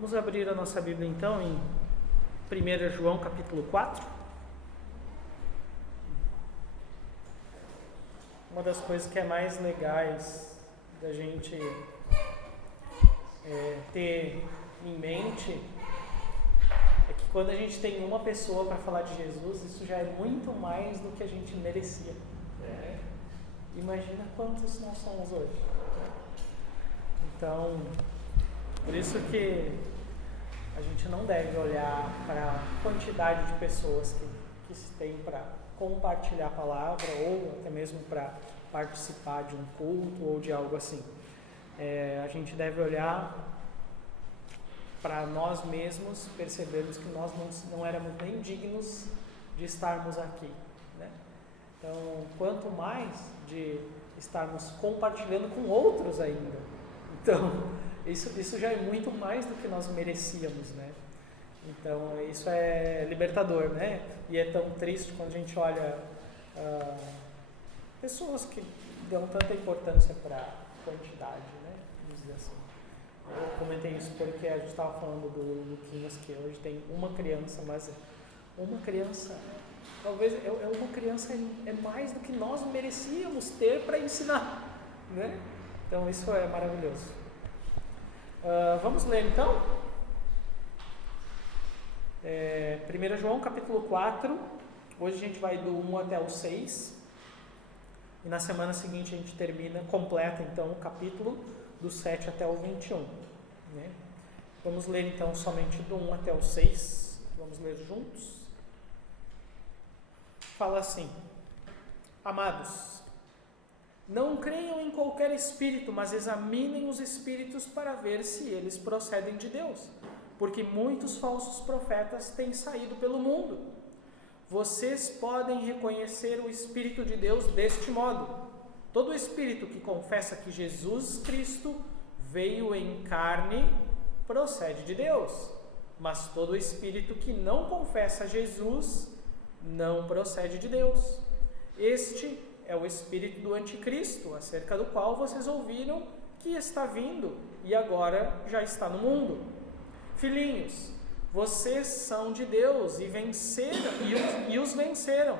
Vamos abrir a nossa Bíblia então em 1 João capítulo 4. Uma das coisas que é mais legais da gente ter em mente é que quando a gente tem uma pessoa para falar de Jesus, isso já é muito mais do que a gente merecia. Imagina quantos nós somos hoje. Então, por isso que a gente não deve olhar para a quantidade de pessoas que se tem para compartilhar a palavra ou até mesmo para participar de um culto ou de algo assim. A gente deve olhar para nós mesmos, percebermos que nós não éramos nem dignos de estarmos aqui, né? Então, quanto mais de estarmos compartilhando com outros ainda. Então, isso já é muito mais do que nós merecíamos, né? Então, isso é libertador, né? E é tão triste quando a gente olha pessoas que dão tanta importância para a quantidade, né? Vamos dizer assim. Eu comentei isso porque a gente estava falando do Luquinhas, que hoje tem uma criança, mas uma criança, talvez uma criança é mais do que nós merecíamos ter para ensinar, né? Então, isso é maravilhoso. Vamos ler então? 1 João capítulo 4, hoje a gente vai do 1 até o 6, e na semana seguinte a gente completa então o capítulo do 7 até o 21. Né? Vamos ler então somente do 1 até o 6, vamos ler juntos. Fala assim: Amados, não creiam em qualquer espírito, mas examinem os espíritos para ver se eles procedem de Deus, porque muitos falsos profetas têm saído pelo mundo. Vocês podem reconhecer o Espírito de Deus deste modo: todo espírito que confessa que Jesus Cristo veio em carne procede de Deus, mas todo espírito que não confessa Jesus não procede de Deus. Este é o espírito do anticristo, acerca do qual vocês ouviram que está vindo e agora já está no mundo. Filhinhos, vocês são de Deus e venceram e os venceram,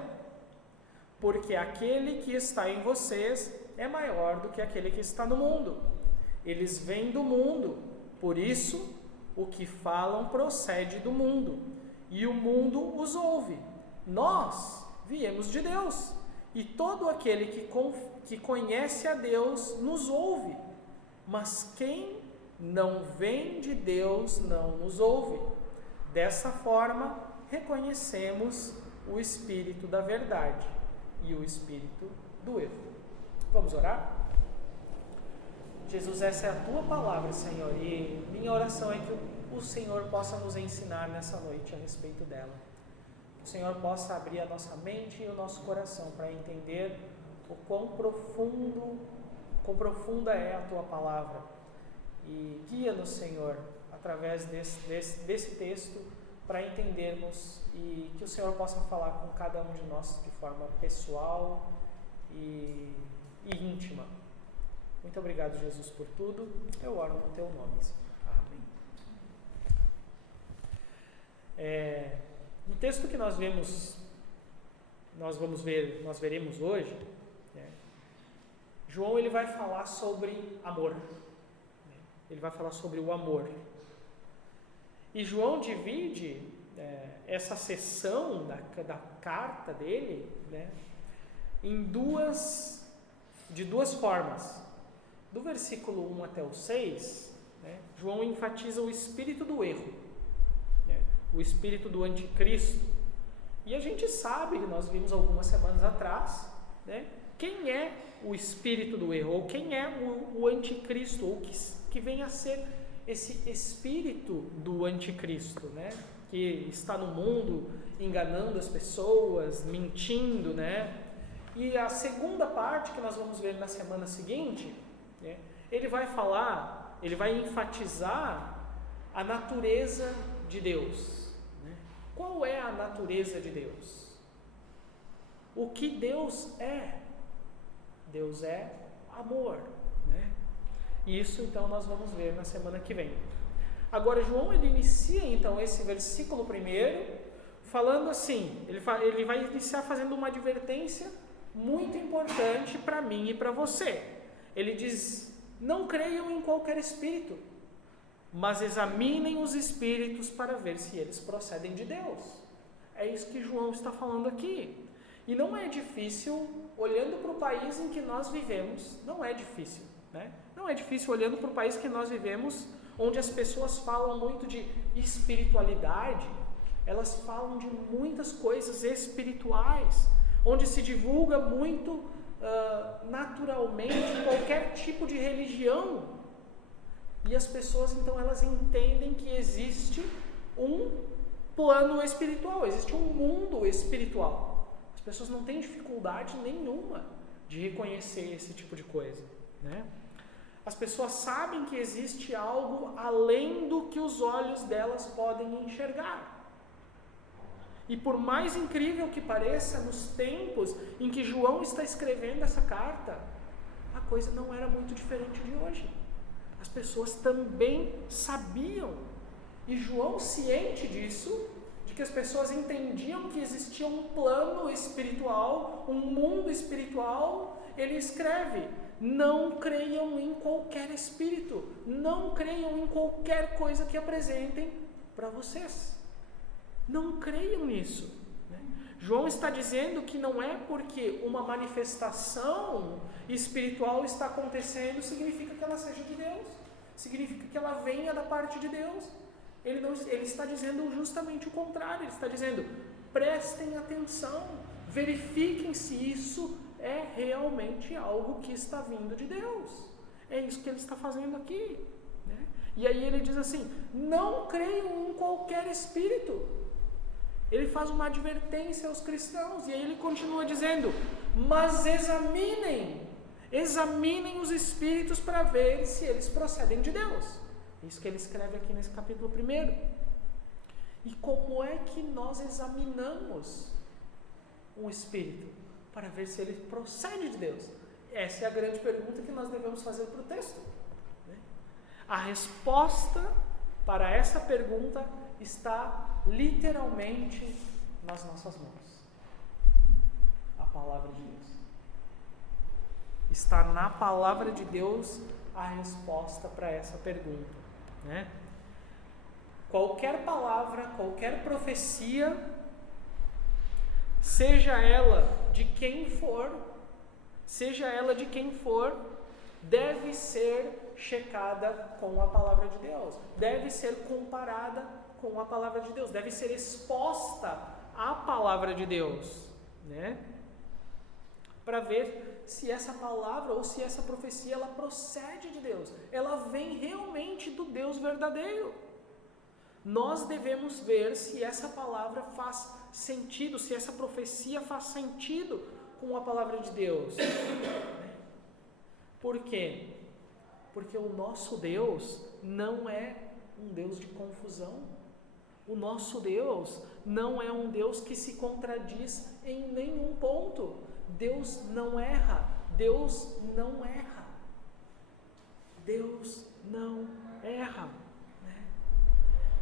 porque aquele que está em vocês é maior do que aquele que está no mundo. Eles vêm do mundo, por isso o que falam procede do mundo, e o mundo os ouve. Nós viemos de Deus, e todo aquele que conhece a Deus nos ouve, mas quem não vem de Deus não nos ouve. Dessa forma, reconhecemos o espírito da verdade e o espírito do erro. Vamos orar? Jesus, essa é a Tua palavra, Senhor, e minha oração é que o Senhor possa nos ensinar nessa noite a respeito dela. Que o Senhor possa abrir a nossa mente e o nosso coração para entender o quão profunda é a Tua palavra. E guia-nos, Senhor, através desse texto, para entendermos e que o Senhor possa falar com cada um de nós de forma pessoal e íntima. Muito obrigado, Jesus, por tudo. Eu oro no Teu nome, Senhor. Amém. No texto que nós veremos hoje, João ele vai falar sobre amor. Ele vai falar sobre o amor. E João divide essa seção da carta dele, né, de duas formas. Do versículo 1 até o 6, né, João enfatiza o espírito do erro, né, o espírito do anticristo. E a gente sabe, nós vimos algumas semanas atrás, né, quem é o espírito do erro, ou quem é o anticristo, ou que vem a ser esse espírito do anticristo, né, que está no mundo enganando as pessoas, mentindo, né? E a segunda parte que nós vamos ver na semana seguinte, né, ele vai enfatizar a natureza de Deus. Né? Qual é a natureza de Deus? O que Deus é? Deus é amor. Né? Isso então nós vamos ver na semana que vem. Agora, João, ele inicia então esse versículo primeiro, falando assim, ele vai iniciar fazendo uma advertência muito importante para mim e para você. Ele diz, não creiam em qualquer espírito, mas examinem os espíritos para ver se eles procedem de Deus. É isso que João está falando aqui. E não é difícil, olhando para o país em que nós vivemos, não é difícil, né? Não é difícil olhando para o país que nós vivemos, onde as pessoas falam muito de espiritualidade, elas falam de muitas coisas espirituais, onde se divulga muito naturalmente qualquer tipo de religião. E as pessoas, então, elas entendem que existe um plano espiritual, existe um mundo espiritual. As pessoas não têm dificuldade nenhuma de reconhecer esse tipo de coisa, né? As pessoas sabem que existe algo além do que os olhos delas podem enxergar. E por mais incrível que pareça, nos tempos em que João está escrevendo essa carta, a coisa não era muito diferente de hoje. As pessoas também sabiam. E João, ciente disso, de que as pessoas entendiam que existia um plano espiritual, um mundo espiritual, ele escreve: não creiam em qualquer espírito, não creiam em qualquer coisa que apresentem para vocês. Não creiam nisso. Né? João está dizendo que não é porque uma manifestação espiritual está acontecendo, significa que ela seja de Deus, significa que ela venha da parte de Deus. Ele está dizendo justamente o contrário. Ele está dizendo, prestem atenção, verifiquem se isso é realmente algo que está vindo de Deus. É isso que ele está fazendo aqui. Né? E aí ele diz assim, não creiam em qualquer espírito. Ele faz uma advertência aos cristãos, e aí ele continua dizendo, mas examinem os espíritos para ver se eles procedem de Deus. Isso que ele escreve aqui nesse capítulo 1. E como é que nós examinamos um espírito para ver se ele procede de Deus? Essa é a grande pergunta que nós devemos fazer para o texto. A resposta para essa pergunta está literalmente nas nossas mãos. A palavra de Deus. Está na palavra de Deus a resposta para essa pergunta. Né? Qualquer palavra, qualquer profecia, seja ela de quem for, deve ser checada com a palavra de Deus, deve ser comparada com a palavra de Deus, deve ser exposta à palavra de Deus, né? Para ver se essa palavra ou se essa profecia ela procede de Deus, ela vem realmente do Deus verdadeiro. Nós devemos ver se essa palavra faz sentido, se essa profecia faz sentido com a palavra de Deus. Por quê? Porque o nosso Deus não é um Deus de confusão. O nosso Deus não é um Deus que se contradiz em nenhum ponto. Deus não erra. Deus não erra. Deus não erra. Né?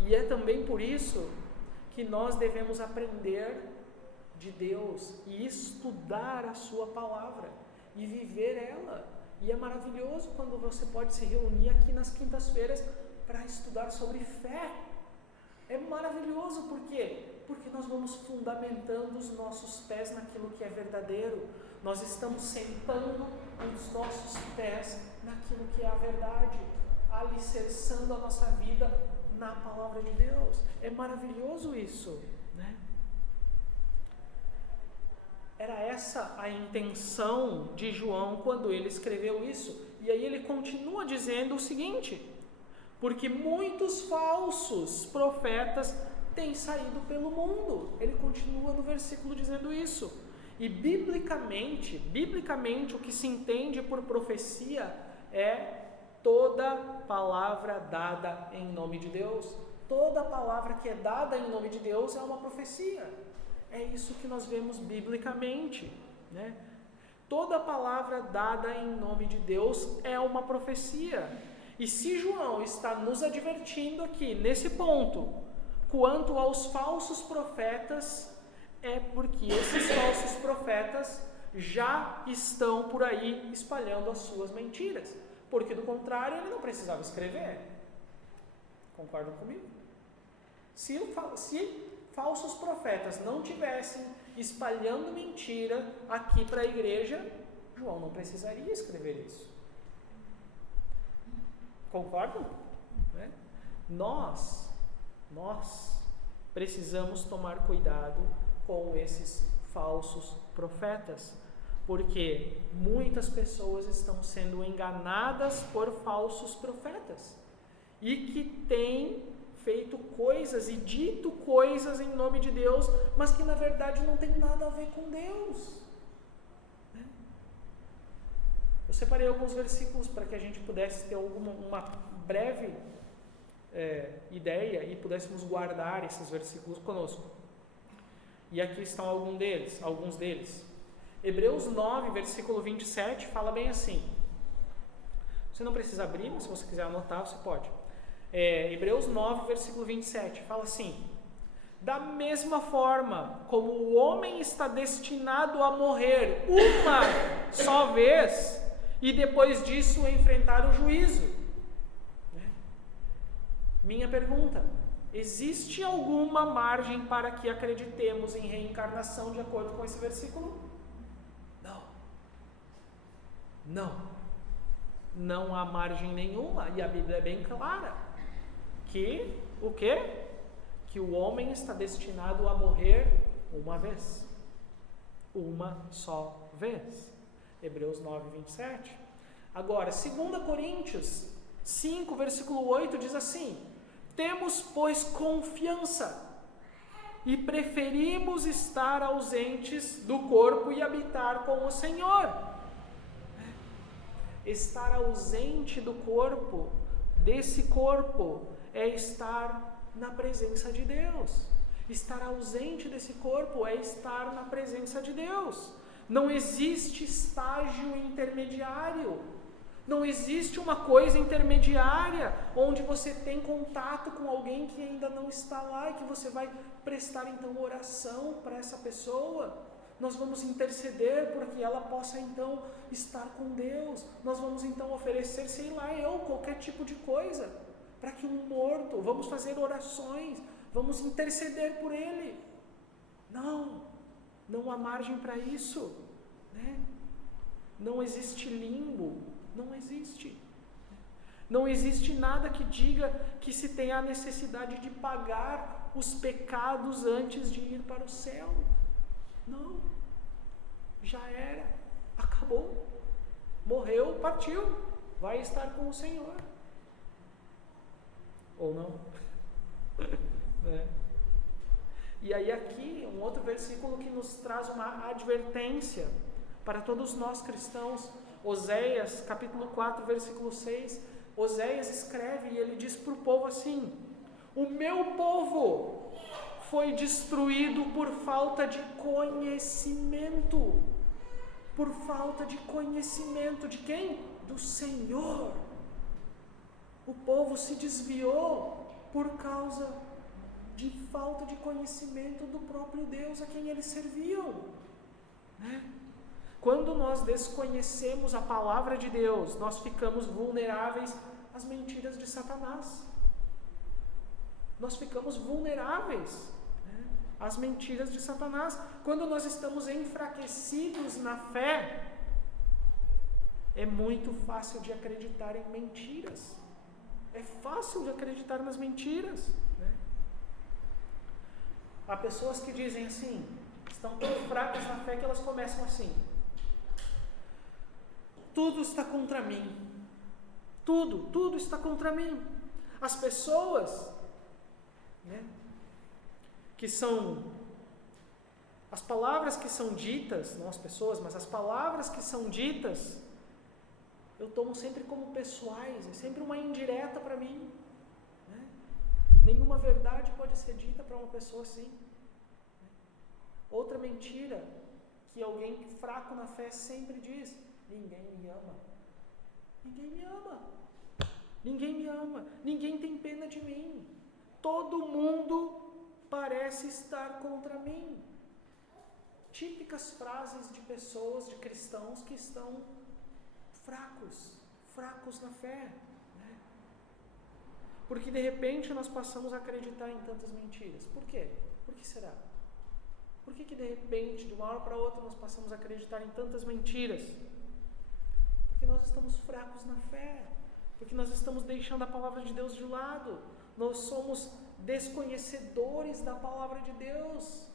E é também por isso que nós devemos aprender de Deus e estudar a sua palavra e viver ela. E é maravilhoso quando você pode se reunir aqui nas quintas-feiras para estudar sobre fé. É maravilhoso, por quê? Porque nós vamos fundamentando os nossos pés naquilo que é verdadeiro. Nós estamos sentando os nossos pés naquilo que é a verdade, alicerçando a nossa vida na palavra de Deus. É maravilhoso isso, né? Era essa a intenção de João quando ele escreveu isso. E aí ele continua dizendo o seguinte: porque muitos falsos profetas têm saído pelo mundo. Ele continua no versículo dizendo isso. E biblicamente o que se entende por profecia é toda palavra dada em nome de Deus. Toda palavra que é dada em nome de Deus é uma profecia. É isso que nós vemos biblicamente, né? Toda palavra dada em nome de Deus é uma profecia. E se João está nos advertindo aqui, nesse ponto, quanto aos falsos profetas, é porque esses falsos profetas já estão por aí espalhando as suas mentiras. Porque, do contrário, ele não precisava escrever. Concordam comigo? Se falsos profetas não tivessem espalhando mentira aqui para a igreja, João não precisaria escrever isso. Concordam? Né? Nós precisamos tomar cuidado com esses falsos profetas, porque muitas pessoas estão sendo enganadas por falsos profetas e que têm feito coisas e dito coisas em nome de Deus, mas que na verdade não tem nada a ver com Deus. Eu separei alguns versículos para que a gente pudesse ter uma breve ideia e pudéssemos guardar esses versículos conosco. E aqui estão alguns deles. Hebreus 9, versículo 27, fala bem assim. Você não precisa abrir, mas se você quiser anotar, você pode. Hebreus 9, versículo 27, fala assim: da mesma forma como o homem está destinado a morrer uma só vez, e depois disso enfrentar o juízo. Minha pergunta: existe alguma margem para que acreditemos em reencarnação de acordo com esse versículo? Não há margem nenhuma, e a Bíblia é bem clara que o quê? Que o homem está destinado a morrer uma vez. Uma só vez. Hebreus 9, 27. Agora, 2 Coríntios 5, versículo 8 diz assim: temos, pois, confiança e preferimos estar ausentes do corpo e habitar com o Senhor. Estar ausente do corpo, desse corpo, é estar na presença de Deus. Estar ausente desse corpo é estar na presença de Deus. Não existe estágio intermediário. Não existe uma coisa intermediária onde você tem contato com alguém que ainda não está lá e que você vai prestar então oração para essa pessoa. Nós vamos interceder para que ela possa então estar com Deus. Nós vamos então oferecer, qualquer tipo de coisa para que um morto, vamos fazer orações, vamos interceder por ele. Não há margem para isso, né? Não existe limbo, não existe. Não existe nada que diga que se tem a necessidade de pagar os pecados antes de ir para o céu. Não, já era, acabou, morreu, partiu, vai estar com o Senhor. Ou não? E aí aqui, um outro versículo que nos traz uma advertência para todos nós cristãos. Oséias, capítulo 4, versículo 6. Oséias escreve e ele diz para o povo assim: o meu povo foi destruído por falta de conhecimento. Por falta de conhecimento de quem? Do Senhor. O povo se desviou por causa de falta de conhecimento do próprio Deus a quem eles serviam, né? Quando nós desconhecemos a palavra de Deus, nós ficamos vulneráveis às mentiras de Satanás. Nós ficamos vulneráveis, né, às mentiras de Satanás. Quando nós estamos enfraquecidos na fé, é muito fácil de acreditar em mentiras. É fácil de acreditar nas mentiras, né? Há pessoas que dizem assim, estão tão fracas na fé que elas começam assim: tudo está contra mim. Tudo está contra mim. As pessoas, né, que são, as palavras que são ditas, não as pessoas, mas as palavras que são ditas, eu tomo sempre como pessoais, é sempre uma indireta para mim, né? Nenhuma verdade pode ser dita para uma pessoa assim. Outra mentira que alguém fraco na fé sempre diz: ninguém me ama. Ninguém me ama. ninguém me ama, ninguém tem pena de mim, todo mundo parece estar contra mim. Típicas frases de pessoas, de cristãos que estão fracos na fé. Porque de repente nós passamos a acreditar em tantas mentiras. Por quê? Por que será? Por que de repente, de uma hora para outra, nós passamos a acreditar em tantas mentiras? Porque nós estamos fracos na fé. Porque nós estamos deixando a palavra de Deus de lado. Nós somos desconhecedores da palavra de Deus.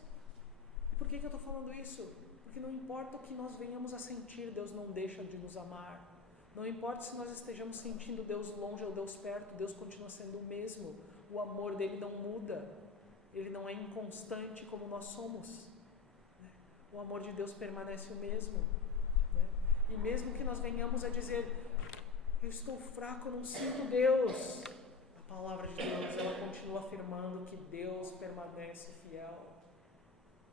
E por que eu estou falando isso? Porque não importa o que nós venhamos a sentir, Deus não deixa de nos amar. Não importa se nós estejamos sentindo Deus longe ou Deus perto, Deus continua sendo o mesmo. O amor dele não muda. Ele não é inconstante como nós somos. O amor de Deus permanece o mesmo. E mesmo que nós venhamos a dizer, eu estou fraco, eu não sinto Deus, a palavra de Deus, ela continua afirmando que Deus permanece fiel.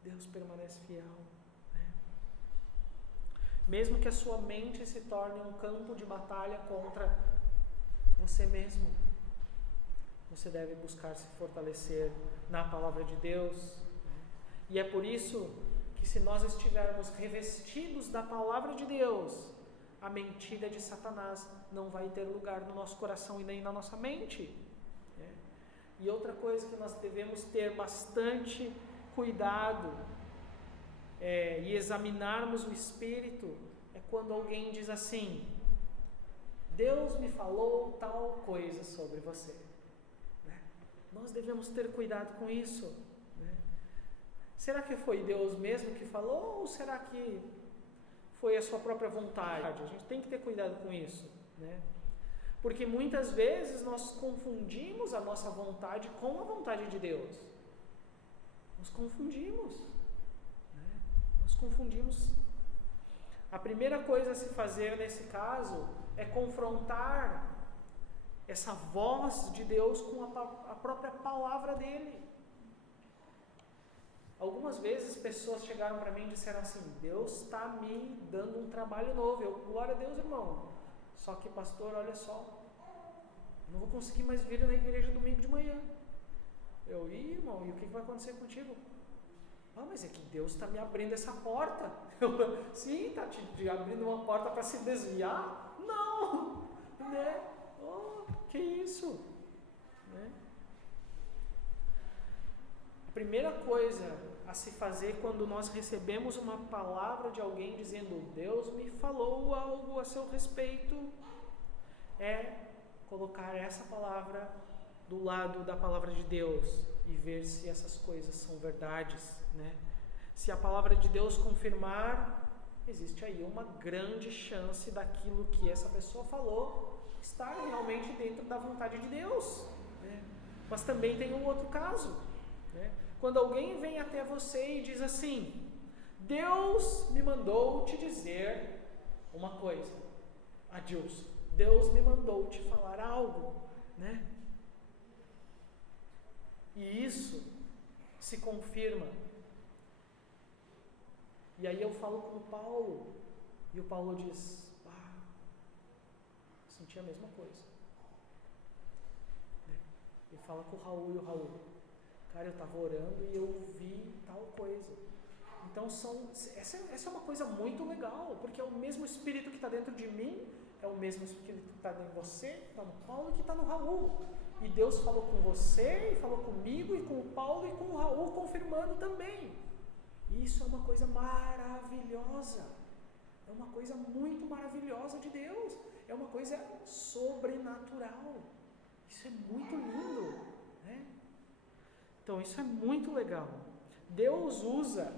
Deus permanece fiel. Mesmo que a sua mente se torne um campo de batalha contra você mesmo, você deve buscar se fortalecer na palavra de Deus. E é por isso que, se nós estivermos revestidos da palavra de Deus, a mentira de Satanás não vai ter lugar no nosso coração e nem na nossa mente. E outra coisa que nós devemos ter bastante cuidado e examinarmos o Espírito é quando alguém diz assim: Deus me falou tal coisa sobre você. Nós devemos ter cuidado com isso. Será que foi Deus mesmo que falou, ou será que foi a sua própria vontade? A gente tem que ter cuidado com isso. Porque muitas vezes nós confundimos a nossa vontade com a vontade de Deus. Nós confundimos. A primeira coisa a se fazer nesse caso é confrontar essa voz de Deus com a própria palavra dele. Algumas vezes pessoas chegaram para mim e disseram assim: Deus está me dando um trabalho novo. Eu, glória a Deus, irmão. Só que, pastor, olha só, não vou conseguir mais vir na igreja domingo de manhã. Eu, irmão, e o que vai acontecer contigo? Mas é que Deus está me abrindo essa porta. Sim, está te abrindo uma porta para se desviar? Não, que isso? A primeira coisa a se fazer quando nós recebemos uma palavra de alguém dizendo Deus me falou algo a seu respeito, é colocar essa palavra do lado da palavra de Deus e ver se essas coisas são verdades. Se a palavra de Deus confirmar, existe aí uma grande chance daquilo que essa pessoa falou estar realmente dentro da vontade de Deus. Mas também tem um outro caso. Quando alguém vem até você e diz assim: Deus me mandou te dizer uma coisa. Adilson, Deus me mandou te falar algo. E isso se confirma. E aí eu falo com o Paulo, e o Paulo diz: senti a mesma coisa. Ele fala com o Raul, e o Raul: cara, eu estava orando e eu vi tal coisa. Então essa é uma coisa muito legal, porque é o mesmo Espírito que está dentro de mim, é o mesmo Espírito que está em você, que está no Paulo e que está no Raul. E Deus falou com você, e falou comigo, e com o Paulo e com o Raul, confirmando também. Isso é uma coisa maravilhosa. É uma coisa muito maravilhosa de Deus. É uma coisa sobrenatural. Isso é muito lindo. Então isso é muito legal. Deus usa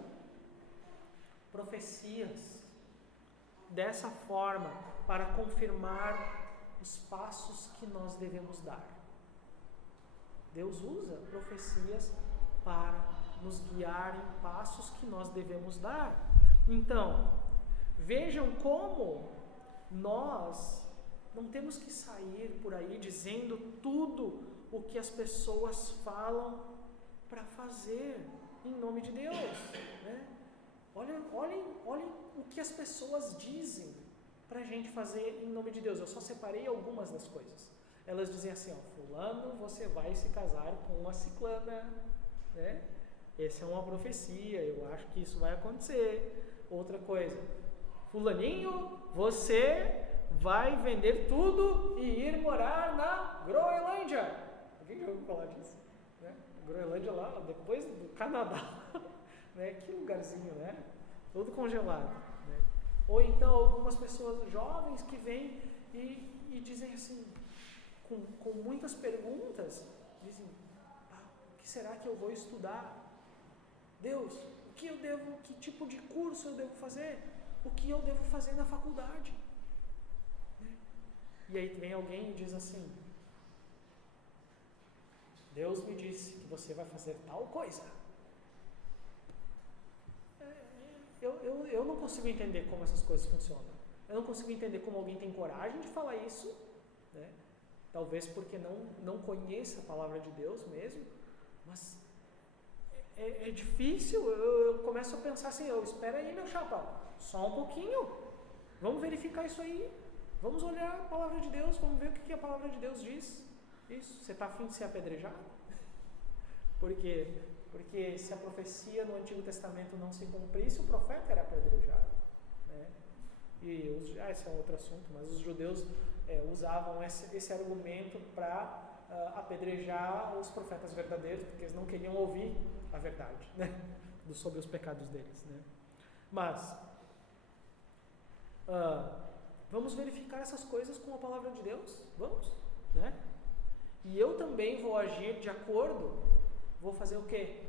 profecias dessa forma para confirmar os passos que nós devemos dar. Deus usa profecias para nos guiar em passos que nós devemos dar. Então, vejam como nós não temos que sair por aí dizendo tudo o que as pessoas falam para fazer em nome de Deus. Olhem o que as pessoas dizem para a gente fazer em nome de Deus. Eu só separei algumas das coisas. elas dizem assim, ó, fulano, você vai se casar com uma ciclana, né? Essa é uma profecia, eu acho que isso vai acontecer. Outra coisa, fulaninho, você vai vender tudo e ir morar na Groenlândia. Alguém já ouviu falar disso? Né? Groenlândia lá, depois do Canadá. Né? Que lugarzinho, né? Todo congelado. Né? Ou então algumas pessoas jovens que vêm e dizem assim, com muitas perguntas, dizem, o que será que eu vou estudar? Deus, que tipo de curso eu devo fazer? O que eu devo fazer na faculdade? E aí vem alguém e diz assim, Deus me disse que você vai fazer tal coisa. Eu não consigo entender como essas coisas funcionam. Eu não consigo entender como alguém tem coragem de falar isso, né? Talvez porque não conheça a palavra de Deus mesmo, mas é difícil. Eu começo a pensar assim, espera aí, meu chapa, só um pouquinho, vamos verificar isso aí, vamos olhar a palavra de Deus, vamos ver o que a palavra de Deus diz. Isso, você está afim de ser apedrejado? Por quê? Porque se a profecia no Antigo Testamento não se cumprisse, o profeta era apedrejado, né? E esse é um outro assunto, mas os judeus usavam esse argumento para apedrejar os profetas verdadeiros, porque eles não queriam ouvir a verdade, né? Sobre os pecados deles, né? Mas vamos verificar essas coisas com a palavra de Deus? Vamos, né? E eu também vou agir de acordo. Vou fazer o quê?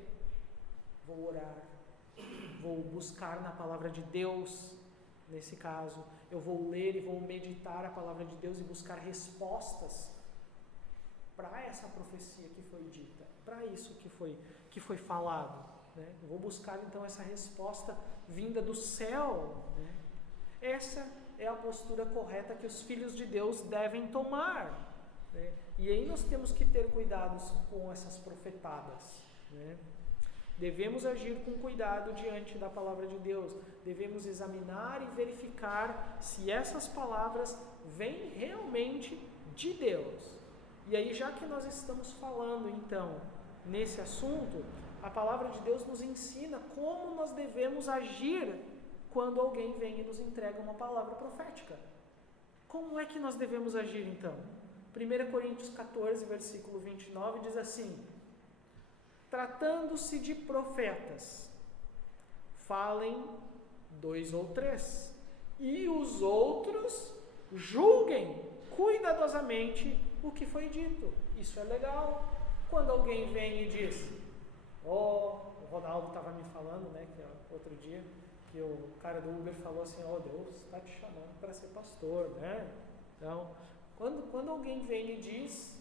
Vou orar, vou buscar na palavra de Deus, nesse caso, eu vou ler e vou meditar a palavra de Deus e buscar respostas para essa profecia que foi dita, para isso que foi falado, né? Eu vou buscar então essa resposta vinda do céu, né? Essa é a postura correta que os filhos de Deus devem tomar, né? E aí nós temos que ter cuidados com essas profetadas, né? Devemos agir com cuidado diante da palavra de Deus. Devemos examinar e verificar se essas palavras vêm realmente de Deus. E aí, já que nós estamos falando, então, nesse assunto, a palavra de Deus nos ensina como nós devemos agir quando alguém vem e nos entrega uma palavra profética. Como é que nós devemos agir, então? 1 Coríntios 14, versículo 29, diz assim: tratando-se de profetas, falem 2 ou 3, e os outros julguem cuidadosamente o que foi dito. Isso é legal. Quando alguém vem e diz, o Ronaldo estava me falando, né, que outro dia, que o cara do Uber falou assim, Deus está te chamando para ser pastor, né? Então, quando alguém vem e diz,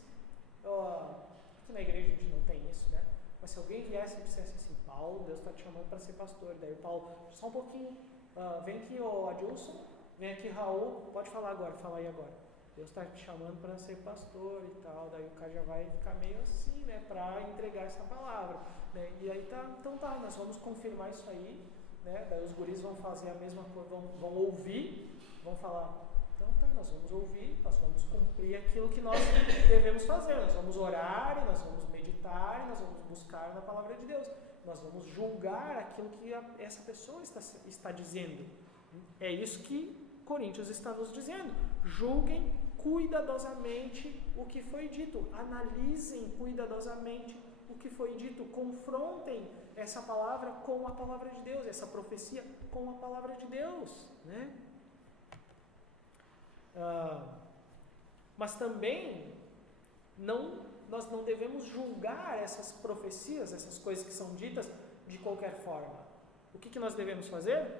aqui na igreja a gente não tem isso, né? Mas se alguém viesse e dissesse assim, Paulo, Deus está te chamando para ser pastor. Daí o Paulo, só um pouquinho, vem aqui Adilson, vem aqui Raul, pode falar agora, fala aí agora. Deus está te chamando para ser pastor e tal. Daí o cara já vai ficar meio assim, né, para entregar essa palavra, né? E aí então nós vamos confirmar isso aí, né? Daí os guris vão fazer a mesma coisa, vão ouvir, vão falar, então nós vamos ouvir, nós vamos cumprir aquilo que nós devemos fazer, nós vamos orar, e nós vamos meditar, e nós vamos buscar na palavra de Deus, nós vamos julgar aquilo que essa pessoa está dizendo. É isso que Coríntios está nos dizendo. Julguem cuidadosamente o que foi dito, analisem cuidadosamente o que foi dito, confrontem essa palavra com a palavra de Deus, essa profecia com a palavra de Deus, né? Mas também nós não devemos julgar essas profecias, essas coisas que são ditas de qualquer forma. O que nós devemos fazer?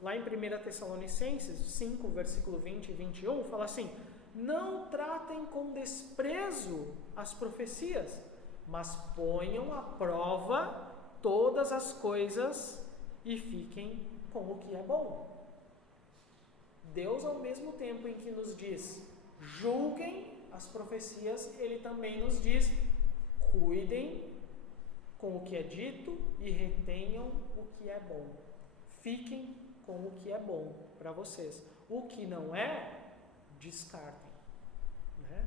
Lá em 1 Tessalonicenses 5, versículo 20 e 21, fala assim: não tratem com desprezo as profecias, mas ponham à prova todas as coisas e fiquem com o que é bom. Deus, ao mesmo tempo em que nos diz, julguem as profecias, Ele também nos diz, cuidem com o que é dito e retenham o que é bom. Fiquem com o que é bom para vocês. O que não é, descartem, né?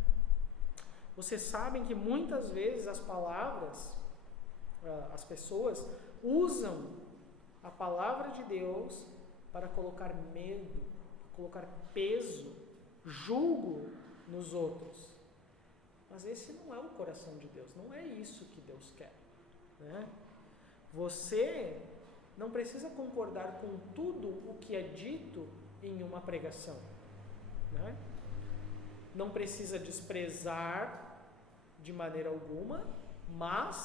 Vocês sabem que muitas vezes as palavras, as pessoas usam a palavra de Deus para colocar medo, colocar peso, julgo nos outros. Mas esse não é o coração de Deus, não é isso que Deus quer, né? Você não precisa concordar com tudo o que é dito em uma pregação, né? Não precisa desprezar de maneira alguma, mas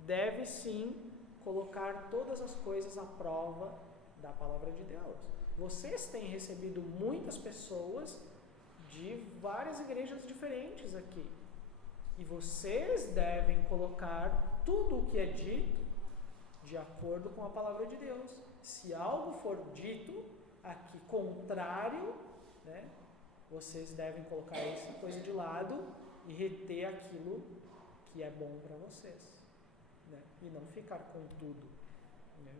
deve sim colocar todas as coisas à prova da palavra de Deus. Vocês têm recebido muitas pessoas de várias igrejas diferentes aqui. E vocês devem colocar tudo o que é dito de acordo com a palavra de Deus. Se algo for dito aqui contrário, né, vocês devem colocar essa coisa de lado e reter aquilo que é bom para vocês, né, e não ficar com tudo, né.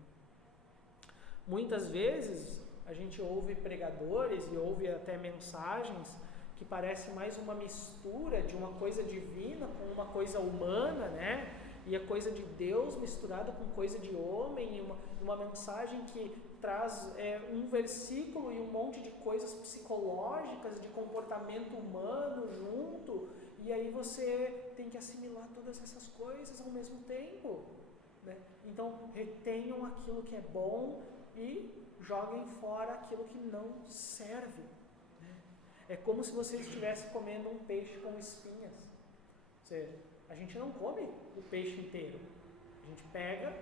Muitas vezes a gente ouve pregadores e ouve até mensagens que parece mais uma mistura de uma coisa divina com uma coisa humana, né? E a coisa de Deus misturada com coisa de homem, e uma mensagem que traz um versículo e um monte de coisas psicológicas, de comportamento humano junto, e aí você tem que assimilar todas essas coisas ao mesmo tempo, né? Então, retenham aquilo que é bom e joguem fora aquilo que não serve. É como se você estivesse comendo um peixe com espinhas. Ou seja, a gente não come o peixe inteiro. A gente pega,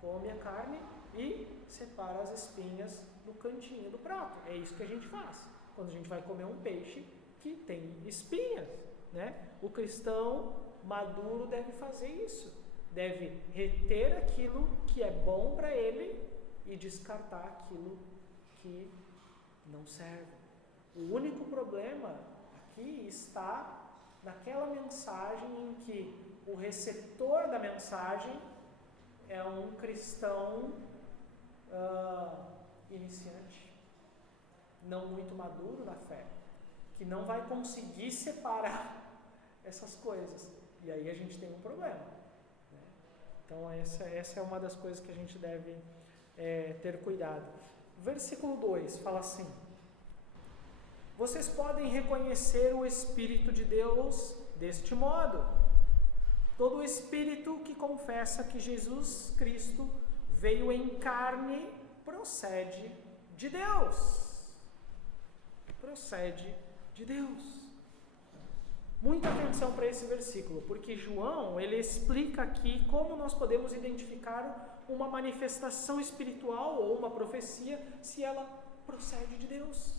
come a carne e separa as espinhas no cantinho do prato. É isso que a gente faz quando a gente vai comer um peixe que tem espinhas, né? O cristão maduro deve fazer isso. Deve reter aquilo que é bom para ele e descartar aquilo que não serve. O único problema aqui está naquela mensagem em que o receptor da mensagem é um cristão iniciante, não muito maduro na fé, que não vai conseguir separar essas coisas. E aí a gente tem um problema, né? Então essa é uma das coisas que a gente deve ter cuidado. Versículo 2 fala assim: vocês podem reconhecer o Espírito de Deus deste modo. Todo espírito que confessa que Jesus Cristo veio em carne procede de Deus. Procede de Deus. Muita atenção para esse versículo, porque João, ele explica aqui como nós podemos identificar uma manifestação espiritual ou uma profecia se ela procede de Deus.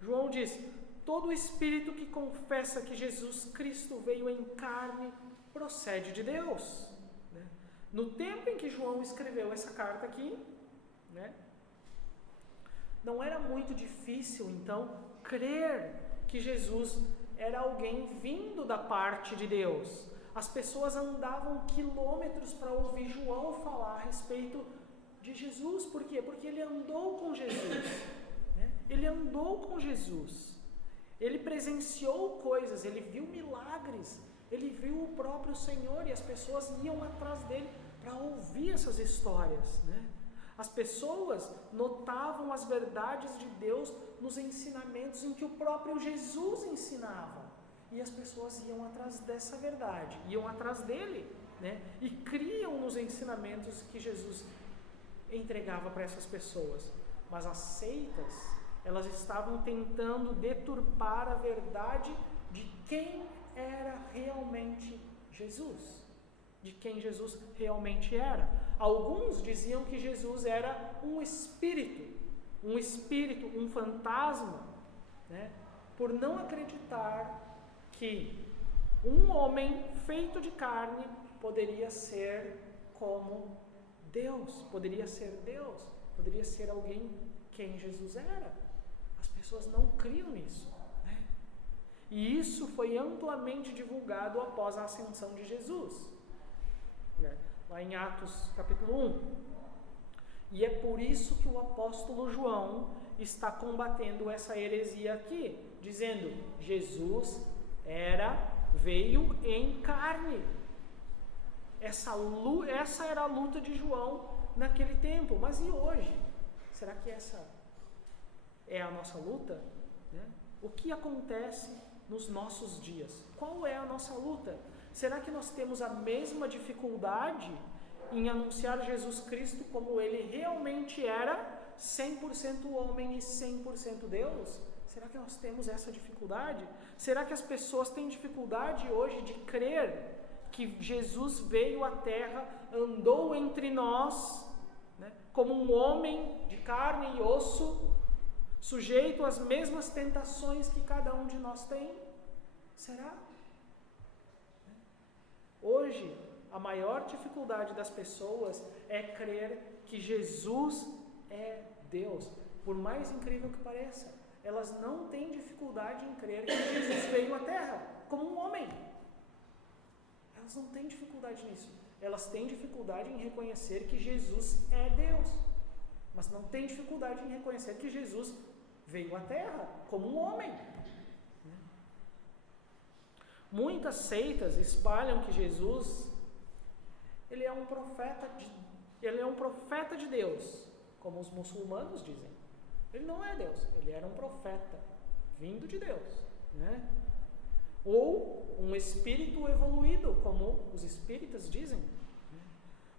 João diz: todo espírito que confessa que Jesus Cristo veio em carne procede de Deus. No tempo em que João escreveu essa carta aqui, né, não era muito difícil, então, crer que Jesus era alguém vindo da parte de Deus. As pessoas andavam quilômetros para ouvir João falar a respeito de Jesus. Por quê? Porque ele andou com Jesus. Ele andou com Jesus, ele presenciou coisas, ele viu milagres, ele viu o próprio Senhor e as pessoas iam atrás dele para ouvir essas histórias, né? As pessoas notavam as verdades de Deus nos ensinamentos em que o próprio Jesus ensinava, e as pessoas iam atrás dessa verdade, iam atrás dele, né? E criam nos ensinamentos que Jesus entregava para essas pessoas. Mas as seitas, elas estavam tentando deturpar a verdade de quem era realmente Jesus, de quem Jesus realmente era. Alguns diziam que Jesus era um espírito, um fantasma, né? Por não acreditar que um homem feito de carne poderia ser como Deus, poderia ser alguém quem Jesus era. As pessoas não criam nisso, né? E isso foi amplamente divulgado após a ascensão de Jesus, né? Lá em Atos capítulo 1. E é por isso que o apóstolo João está combatendo essa heresia aqui, dizendo: Jesus veio em carne. Essa era a luta de João naquele tempo. Mas e hoje? Será que essa é a nossa luta? Né? O que acontece nos nossos dias? Qual é a nossa luta? Será que nós temos a mesma dificuldade em anunciar Jesus Cristo como Ele realmente era, 100% homem e 100% Deus? Será que nós temos essa dificuldade? Será que as pessoas têm dificuldade hoje de crer que Jesus veio à Terra, andou entre nós, né, como um homem de carne e osso, sujeito às mesmas tentações que cada um de nós tem? Será? Hoje, a maior dificuldade das pessoas é crer que Jesus é Deus. Por mais incrível que pareça, elas não têm dificuldade em crer que Jesus veio à Terra como um homem. Elas não têm dificuldade nisso. Elas têm dificuldade em reconhecer que Jesus é Deus. Mas não têm dificuldade em reconhecer que Jesus veio à Terra como um homem. Muitas seitas espalham que Jesus, ele é um profeta de Deus, como os muçulmanos dizem. Ele não é Deus, ele era um profeta vindo de Deus, né? Ou um espírito evoluído, como os espíritas dizem.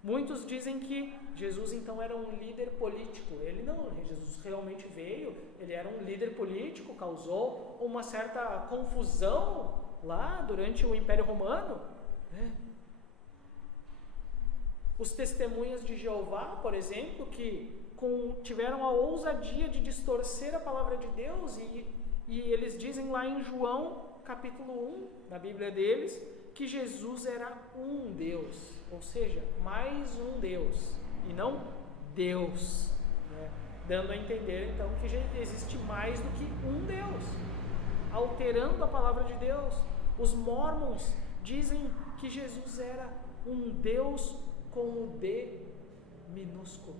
Muitos dizem que Jesus então era um líder político. Ele não, Jesus realmente veio, ele era um líder político, causou uma certa confusão lá durante o Império Romano, né? Os testemunhas de Jeová, por exemplo, que tiveram a ousadia de distorcer a palavra de Deus, e eles dizem lá em João capítulo 1, na Bíblia deles, que Jesus era um Deus, ou seja, mais um Deus, e não Deus, né? Dando a entender então que existe mais do que um Deus, alterando a palavra de Deus. Os mormons dizem que Jesus era um Deus com o D minúsculo.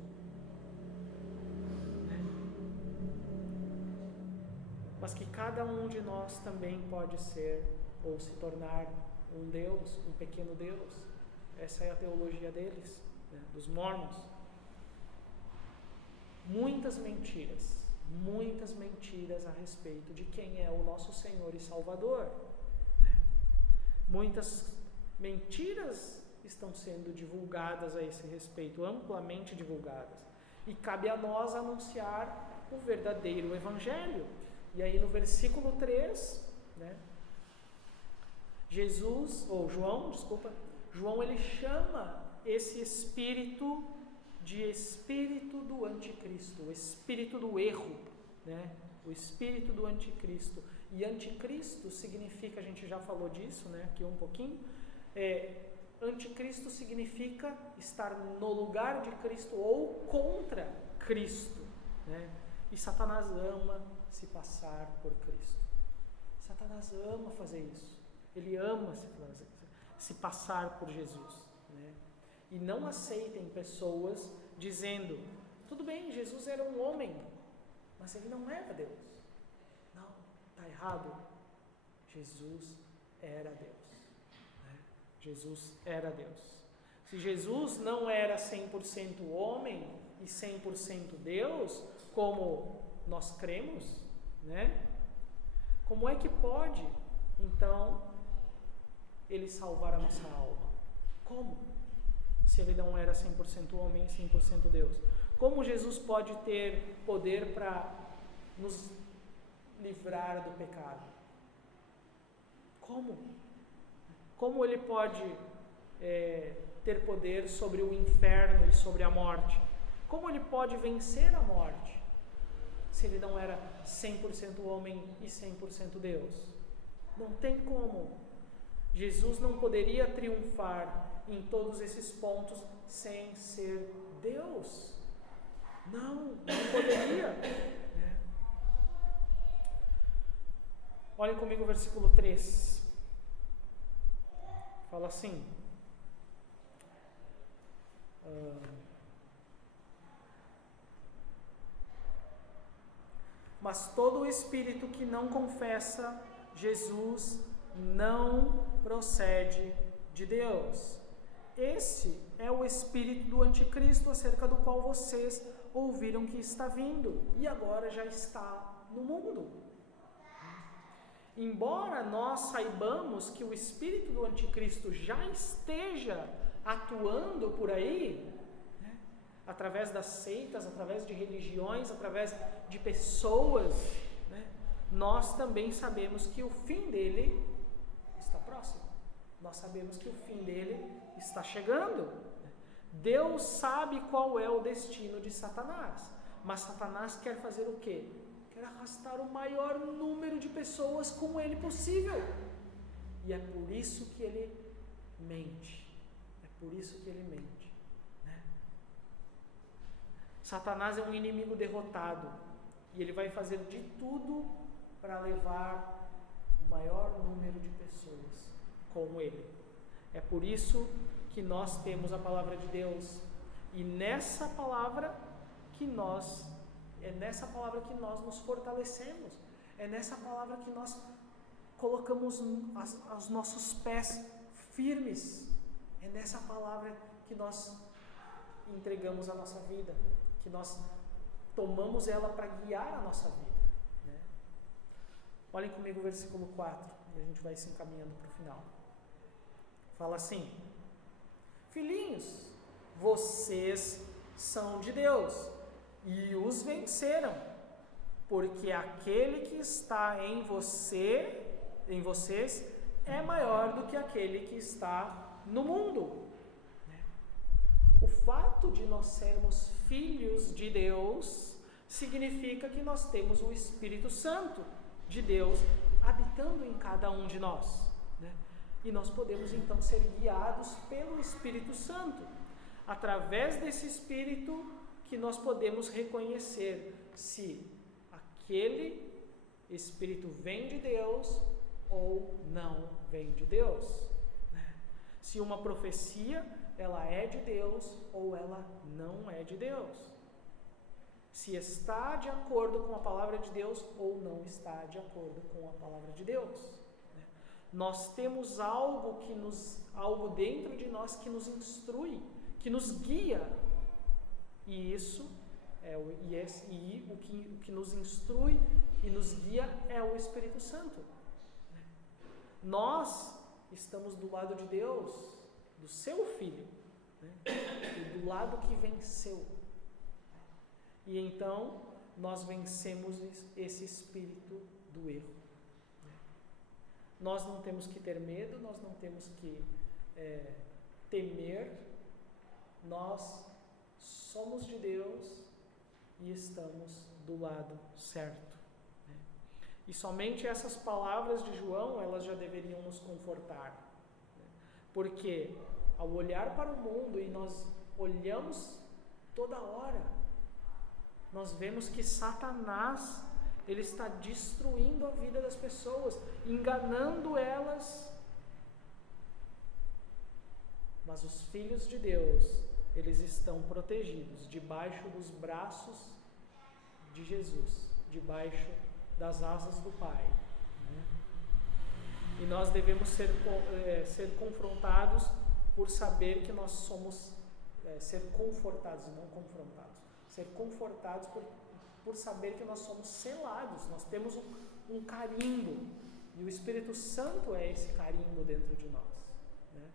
Mas que cada um de nós também pode ser ou se tornar um Deus, um pequeno Deus. Essa é a teologia deles, né, dos mormons. Muitas mentiras a respeito de quem é o nosso Senhor e Salvador. Muitas mentiras estão sendo divulgadas a esse respeito, amplamente divulgadas. E cabe a nós anunciar o verdadeiro Evangelho. E aí no versículo 3, né, João ele chama esse espírito de espírito do anticristo, o espírito do erro, né, o espírito do anticristo. E anticristo significa, a gente já falou disso, né, aqui um pouquinho, anticristo significa estar no lugar de Cristo ou contra Cristo, né? E Satanás ama se passar por Cristo. Satanás ama fazer isso. Ele ama se passar por Jesus, né? E não aceitem pessoas dizendo, tudo bem, Jesus era um homem, mas ele não era Deus. Não, está errado. Jesus era Deus. Jesus era Deus. Se Jesus não era 100% homem e 100% Deus, como nós cremos, né? Como é que pode, então, ele salvar a nossa alma? Como? Se ele não era 100% homem e 100% Deus. Como Jesus pode ter poder para nos livrar do pecado? Como? Como ele pode ter poder sobre o inferno e sobre a morte? Como ele pode vencer a morte, se ele não era 100% homem e 100% Deus? Não tem como. Jesus não poderia triunfar em todos esses pontos sem ser Deus. Não poderia. Olhem comigo o versículo 3. Fala assim, mas todo o espírito que não confessa Jesus não procede de Deus. Esse é o espírito do anticristo, acerca do qual vocês ouviram que está vindo e agora já está no mundo. Embora nós saibamos que o espírito do anticristo já esteja atuando por aí, né, através das seitas, através de religiões, através de pessoas, né, nós também sabemos que o fim dele está próximo. Nós sabemos que o fim dele está chegando. Deus sabe qual é o destino de Satanás, mas Satanás quer fazer o quê? Quer arrastar o maior número de pessoas com ele possível. E é por isso que ele mente. É por isso que ele mente. Né? Satanás é um inimigo derrotado. E ele vai fazer de tudo para levar o maior número de pessoas com ele. É por isso que nós temos a palavra de Deus. E nessa palavra que nós nos fortalecemos. É nessa palavra que nós colocamos os nossos pés firmes. É nessa palavra que nós entregamos a nossa vida, que nós tomamos ela para guiar a nossa vida. Né? Olhem comigo o versículo 4, e a gente vai se encaminhando para o final. Fala assim: filhinhos, vocês são de Deus e os venceram, porque aquele que está em vocês, é maior do que aquele que está no mundo. O fato de nós sermos filhos de Deus significa que nós temos o Espírito Santo de Deus habitando em cada um de nós. Né? E nós podemos então ser guiados pelo Espírito Santo. Através desse Espírito que nós podemos reconhecer se aquele Espírito vem de Deus ou não vem de Deus. Né? Se uma profecia ela é de Deus ou ela não é de Deus. Se está de acordo com a palavra de Deus ou não está de acordo com a palavra de Deus. Né? Nós temos algo dentro de nós que nos instrui, que nos guia. E isso o que nos instrui e nos guia é o Espírito Santo. Nós estamos do lado de Deus, do seu Filho, né? E do lado que venceu. E então nós vencemos esse espírito do erro. Nós não temos que ter medo, nós não temos que temer. Nós somos de Deus e estamos do lado certo. Né? E somente essas palavras de João, elas já deveriam nos confortar. Né? Porque ao olhar para o mundo, e nós olhamos toda hora, nós vemos que Satanás, ele está destruindo a vida das pessoas, enganando elas. Mas os filhos de Deus, eles estão protegidos debaixo dos braços de Jesus, debaixo das asas do Pai. Né? E nós devemos ser confrontados por saber que nós somos, ser confortados e não confrontados. Ser confortados por saber que nós somos selados, nós temos um carimbo, e o Espírito Santo é esse carimbo dentro de nós. Né?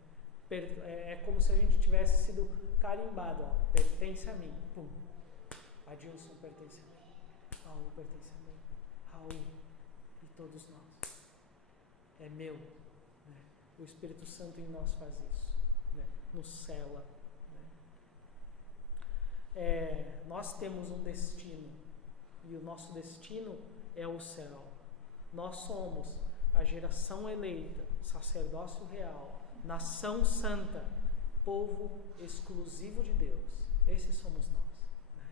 É como se a gente tivesse sido carimbado, ó, pertence a mim, pum, Adilson pertence a mim, Paulo pertence a mim, Raul e todos nós, é meu. Né? O Espírito Santo em nós faz isso, né? Nos sela. Nós temos um destino, e o nosso destino é o céu. Nós somos a geração eleita, sacerdócio real, nação santa, povo exclusivo de Deus. Esses somos nós. Né?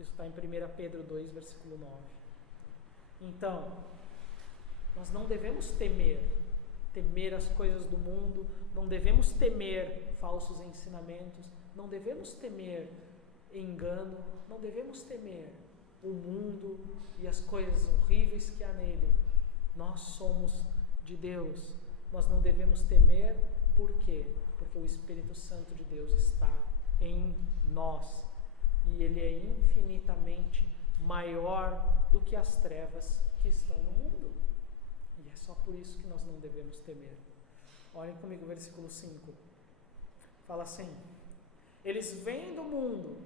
Isso está em 1 Pedro 2, versículo 9. Então, nós não devemos temer as coisas do mundo, não devemos temer falsos ensinamentos, não devemos temer engano, não devemos temer o mundo e as coisas horríveis que há nele. Nós somos de Deus Nós não devemos temer, por quê? Porque o Espírito Santo de Deus está em nós e ele é infinitamente maior do que as trevas que estão no mundo. E é só por isso que nós não devemos temer. Olhem comigo o versículo 5. Fala assim: eles vêm do mundo,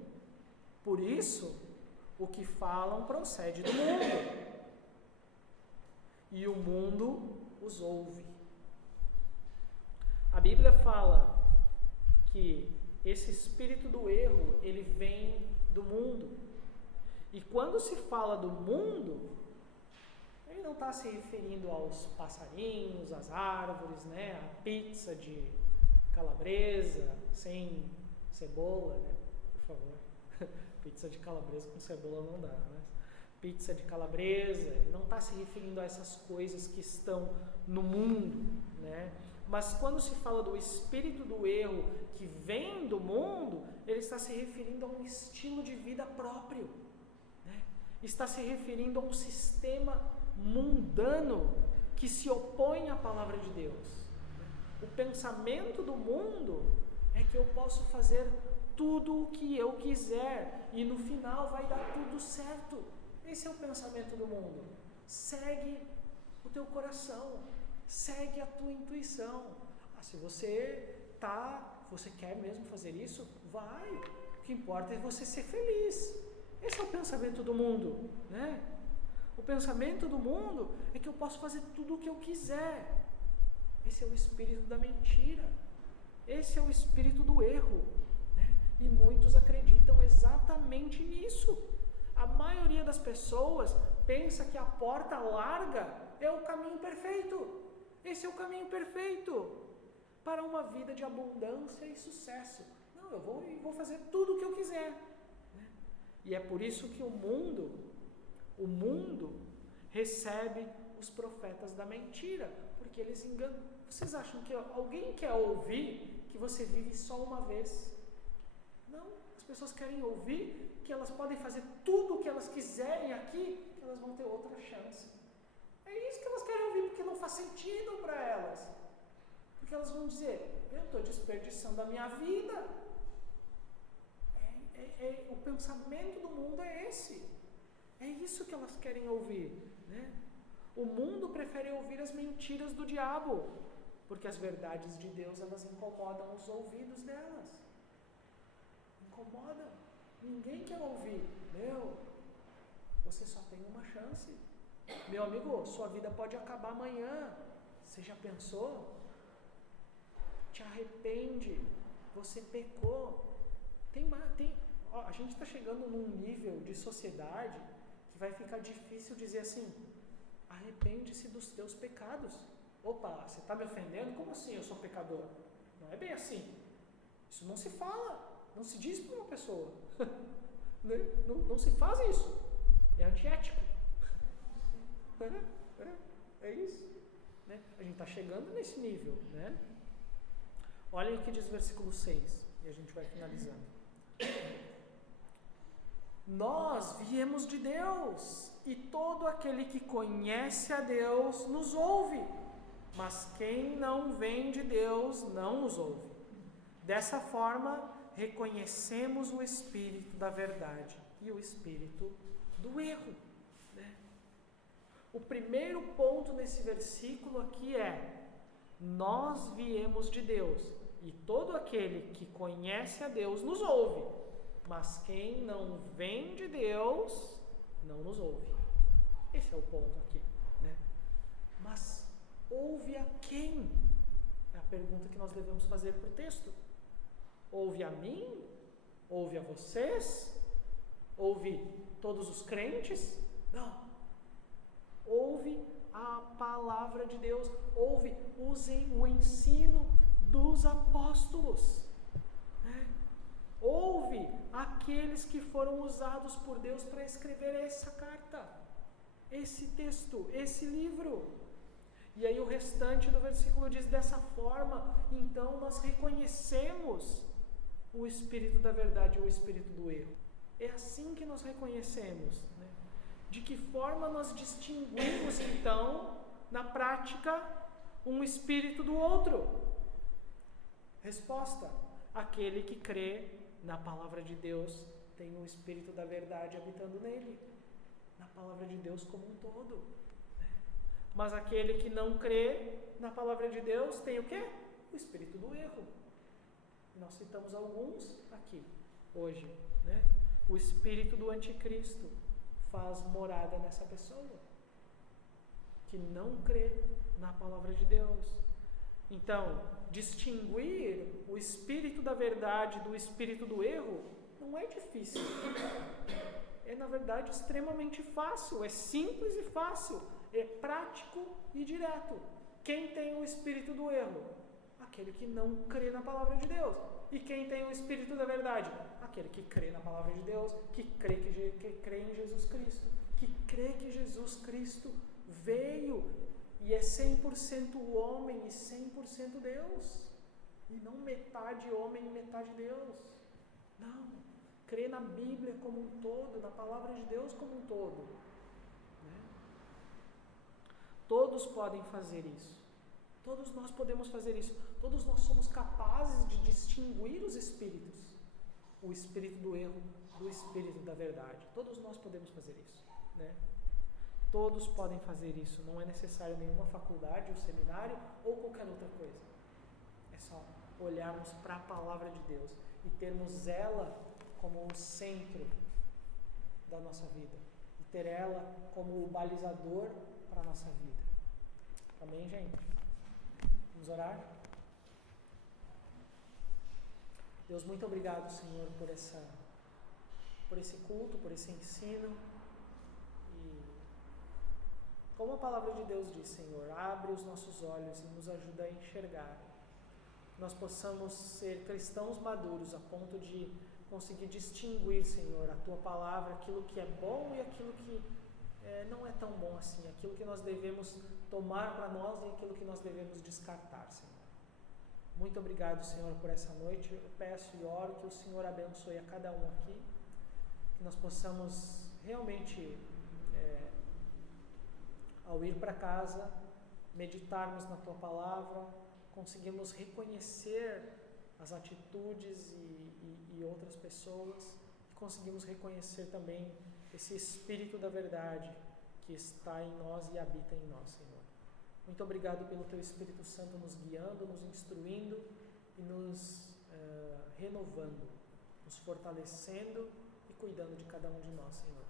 por isso o que falam procede do mundo, e o mundo os ouve. A Bíblia fala que esse espírito do erro, ele vem do mundo. E quando se fala do mundo, ele não está se referindo aos passarinhos, às árvores, né? A pizza de calabresa sem cebola, né? Por favor. Pizza de calabresa com cebola não dá, né? Pizza de calabresa, ele não está se referindo a essas coisas que estão no mundo, né? Mas quando se fala do espírito do erro que vem do mundo, ele está se referindo a um estilo de vida próprio, né? Está se referindo a um sistema mundano que se opõe à palavra de Deus. O pensamento do mundo é que eu posso fazer tudo o que eu quiser e no final vai dar tudo certo. Esse é o pensamento do mundo. Segue o teu coração, segue a tua intuição. Se você quer mesmo fazer isso, vai. O que importa é você ser feliz. Esse é o pensamento do mundo, né? O pensamento do mundo é que eu posso fazer tudo o que eu quiser. Esse é o espírito da mentira. Esse é o espírito do erro, né? E muitos acreditam exatamente nisso. A maioria das pessoas pensa que a porta larga é o caminho perfeito. Esse é o caminho perfeito para uma vida de abundância e sucesso. Não, eu vou fazer tudo o que eu quiser, né? E é por isso que o mundo recebe os profetas da mentira, porque eles enganam. Vocês acham que alguém quer ouvir que você vive só uma vez? Não, as pessoas querem ouvir que elas podem fazer tudo o que elas quiserem aqui, que elas vão ter outra chance. É isso que elas querem ouvir, porque não faz sentido para elas. Porque elas vão dizer, eu estou desperdiçando a minha vida. O pensamento do mundo é esse. É isso que elas querem ouvir, né? O mundo prefere ouvir as mentiras do diabo, porque as verdades de Deus, elas incomodam os ouvidos delas. Incomodam. Ninguém quer ouvir. Você só tem uma chance. Meu amigo, sua vida pode acabar amanhã. Você já pensou? Te arrepende. Você pecou. A gente está chegando num nível de sociedade que vai ficar difícil dizer assim: arrepende-se dos teus pecados. Opa, você está me ofendendo? Como assim eu sou pecador? Não é bem assim. Isso não se fala. Não se diz para uma pessoa. Não se faz isso. É antiético. É isso. Né? A gente está chegando nesse nível. Né? Olha o que diz o versículo 6. E a gente vai finalizando. Nós viemos de Deus, e todo aquele que conhece a Deus nos ouve, mas quem não vem de Deus não nos ouve. Dessa forma, reconhecemos o espírito da verdade e o espírito do erro, né? O primeiro ponto nesse versículo aqui é: nós viemos de Deus, e todo aquele que conhece a Deus nos ouve, mas quem não vem de Deus não nos ouve. Esse é o ponto aqui, né? Mas ouve a quem? É a pergunta que nós devemos fazer para o texto. Ouve a mim? Ouve a vocês? Ouve todos os crentes? Não. Ouve a palavra de Deus. Usem o ensino dos apóstolos. Né? Ouve aqueles que foram usados por Deus para escrever essa carta, esse texto, esse livro. E aí o restante do versículo diz: dessa forma, então nós reconhecemos o espírito da verdade e o espírito do erro. É assim que nós reconhecemos, né? De que forma nós distinguimos então, na prática, um espírito do outro? Resposta: aquele que crê na palavra de Deus tem o Espírito da verdade habitando nele, na palavra de Deus como um todo. Mas aquele que não crê na palavra de Deus tem o quê? O espírito do erro. Nós citamos alguns aqui hoje, né? O espírito do anticristo faz morada nessa pessoa que não crê na palavra de Deus. Então, distinguir o espírito da verdade do espírito do erro não é difícil. É, na verdade, extremamente fácil. É simples e fácil. É prático e direto. Quem tem o espírito do erro? Aquele que não crê na palavra de Deus. E quem tem o espírito da verdade? Aquele que crê na palavra de Deus, que crê em Jesus Cristo, que crê que Jesus Cristo veio e é 100% homem e 100% Deus. E não metade homem e metade Deus. Não. Crê na Bíblia como um todo, na palavra de Deus como um todo. Né? Todos podem fazer isso. Todos nós podemos fazer isso. Todos nós somos capazes de distinguir os espíritos. O espírito do erro do espírito da verdade. Todos nós podemos fazer isso. Né? Todos podem fazer isso. Não é necessário nenhuma faculdade ou seminário ou qualquer outra coisa. É só olharmos para a palavra de Deus e termos ela como o centro da nossa vida. E ter ela como o balizador para a nossa vida. Amém, gente? Vamos orar? Deus, muito obrigado, Senhor, por esse culto, por esse ensino. E como a palavra de Deus diz, Senhor, abre os nossos olhos e nos ajuda a enxergar. Nós possamos ser cristãos maduros a ponto de conseguir distinguir, Senhor, a Tua palavra, aquilo que é bom e aquilo que não é tão bom assim, aquilo que nós devemos tomar para nós e aquilo que nós devemos descartar, Senhor. Muito obrigado, Senhor, por essa noite. Eu peço e oro que o Senhor abençoe a cada um aqui, que nós possamos realmente, ao ir para casa, meditarmos na Tua palavra, conseguirmos reconhecer as atitudes e outras pessoas, e conseguimos reconhecer também esse Espírito da verdade que está em nós e habita em nós, Senhor. Muito obrigado pelo Teu Espírito Santo nos guiando, nos instruindo e nos renovando, nos fortalecendo e cuidando de cada um de nós, Senhor.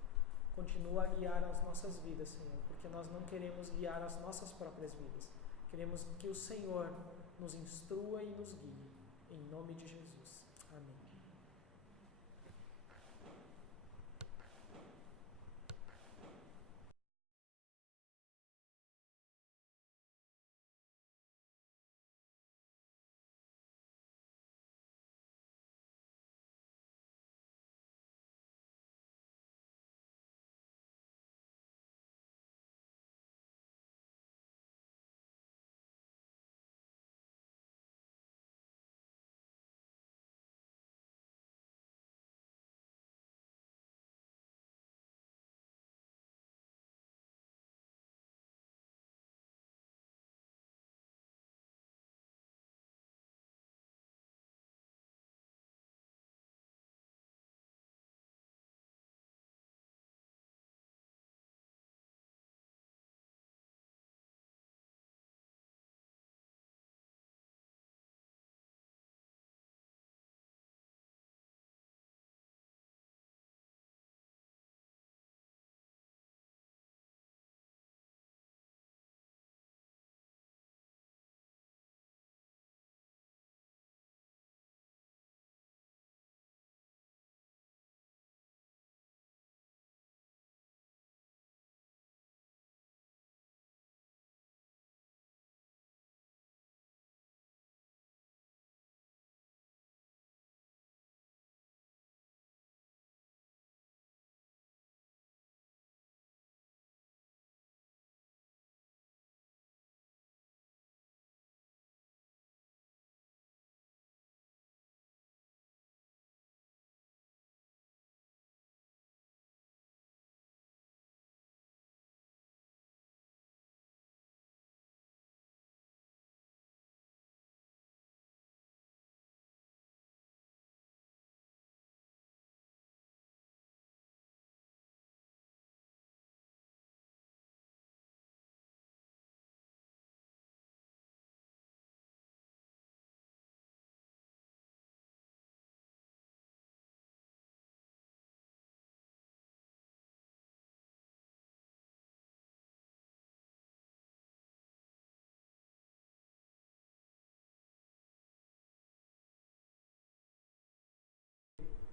Continua a guiar as nossas vidas, Senhor, porque nós não queremos guiar as nossas próprias vidas. Queremos que o Senhor nos instrua e nos guie. Em nome de Jesus. Amém.